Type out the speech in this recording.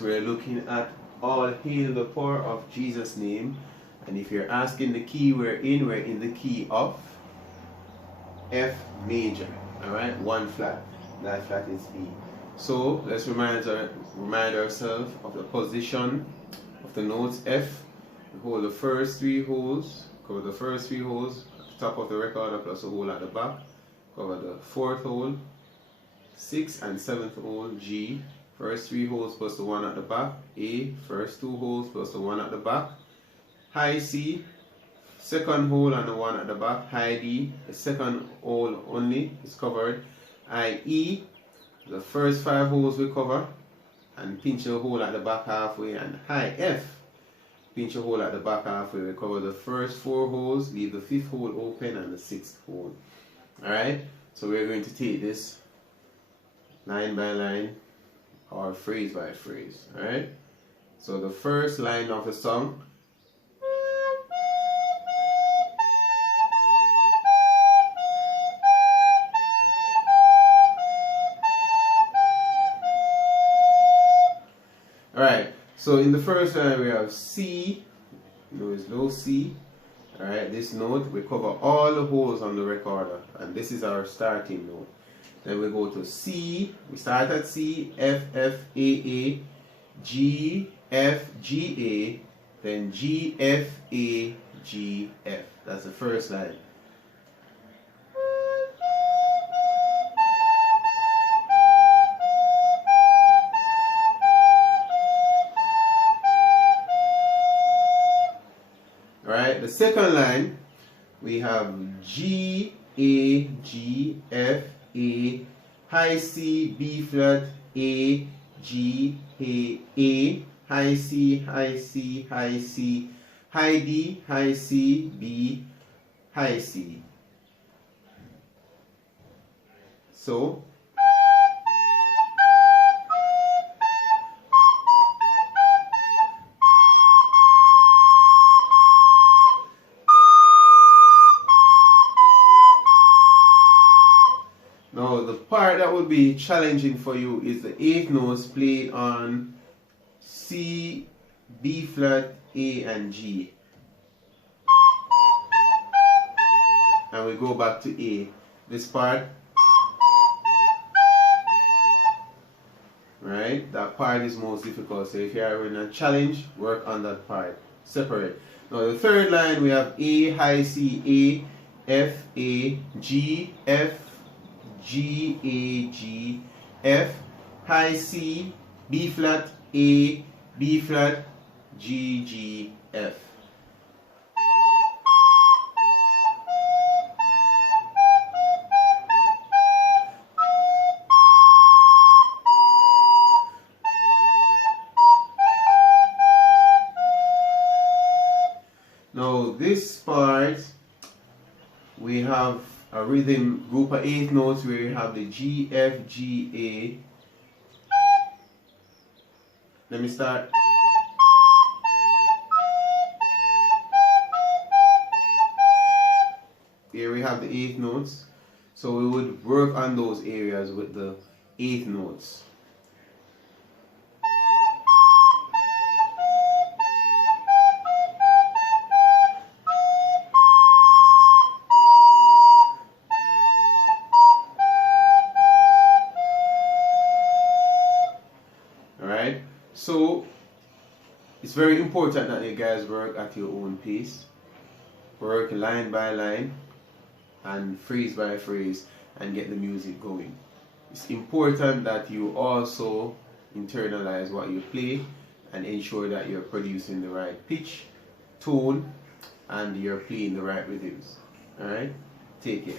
notes, we're looking at All Hail the Power of Jesus' Name. And if you're asking the key we're in the key of F major. Alright, 1 flat. That flat is E. So let's remind ourselves of the position of the notes F. We hold the first 3 holes, cover the first 3 holes at the top of the recorder plus a hole at the back. Cover the 4th hole, 6th and 7th hole, G. First 3 holes plus the 1 at the back, A. First 2 holes plus the 1 at the back, high C. Second hole and the 1 at the back, high D. The second hole only is covered, I E. The first 5 holes we cover and pinch a hole at the back halfway, and high F. Pinch a hole at the back halfway. We cover the first 4 holes, leave the 5th hole open and the 6th hole. Alright, so we're going to take this line by line or phrase by phrase. Alright, so the first line of the song. Alright, so in the first line we have C, it's low C. Alright, this note, we cover all the holes on the recorder, and this is our starting note. Then we go to C, we start at C, F, F, A, A, G, F, G, A, then G, F, A, G, F. That's the first line. Alright, the second line, we have G, A, G, F, A, high C, B flat, A, G, A, high C, high C, high C, high D, high C, B, high C. So, now the part that would be challenging for you is the 8th notes played on C, B flat, A and G. And we go back to A. This part, right? That part is most difficult. So if you are in a challenge, work on that part. Separate. Now the third line, we have A, high C, A, F, A, G, F, G, A, G, F, high C, B flat, A, B flat, G, G, F. Now this part, we have a rhythm group of 8 notes where you have the G, F, G, A. Let me start. Here we have the 8 notes. So we would work on those areas with the 8 notes. Alright, so it's very important that you guys work at your own pace. Work line by line and phrase by phrase and get the music going. It's important that you also internalize what you play and ensure that you're producing the right pitch, tone, and you're playing the right rhythms. Alright, take it.